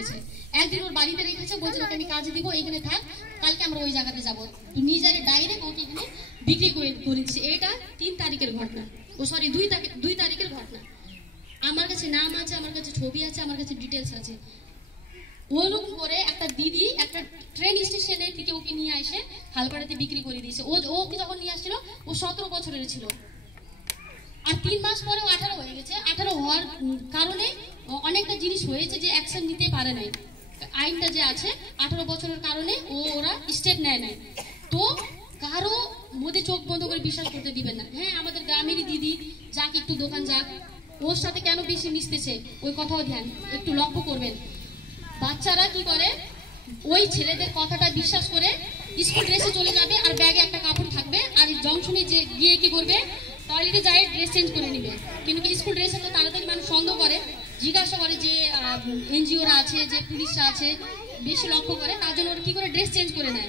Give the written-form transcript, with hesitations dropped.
রেখেছে, একদিন ওর বাড়িতে রেখেছে, বলছে ওকে আমি কাজ দিব, এখানে থাক, কালকে আমরা ওই জায়গাতে যাবো। নিজের ডাইরেক্ট ওকে এখানে বিক্রি করে দিচ্ছে। এটা 3 তারিখের ঘটনা, ও সরি 2 তারিখের ঘটনা। আমার কাছে নাম আছে, আমার কাছে ছবি আছে, আমার কাছে ডিটেলস আছে। ওরকম করে একটা দিদি একটা ট্রেন স্টেশনে থেকে ওকে নিয়ে এসে হালপাড়াতে বিক্রি করে দিয়েছে। ওকে যখন নিয়ে আসছিল ও 17 বছরের ছিল, আর 3 মাস পরে ও 18 হয়ে গেছে। 18 হওয়ার কারণে অনেকটা জিনিস হয়েছে যে অ্যাকশন নিতে পারে নাই, আইনটা যে আছে 18 বছরের কারণে ওরা স্টেপ নেয় নাই। তো কারো মধ্যে চোখ বন্ধ করে বিশ্বাস করতে দিবেন না। হ্যাঁ, আমাদের গ্রামেরই দিদি, যাক একটু দোকান যাক, ওর সাথে কেন বেশি মিশতেছে ওই কথাও ধ্যান একটু লক্ষ্য করবেন। বাচ্চারা কি করে, ওই ছেলেদের কথাটা বিশ্বাস করে স্কুল ড্রেসে চলে যাবে, আর ব্যাগে একটা কাপড় থাকবে, আর জংশনে যে গিয়ে কি করবে, টয়লেটে যায় ড্রেস চেঞ্জ করে নেবে। কিন্তু স্কুল ড্রেসে তো তাড়াতাড়ি মানুষ সন্দেহ করে, জিজ্ঞাসা করে যে এনজিওরা আছে, যে পুলিশরা আছে, বেশি লক্ষ্য করে, তার জন্য ওরা কি করে ড্রেস চেঞ্জ করে নেয়।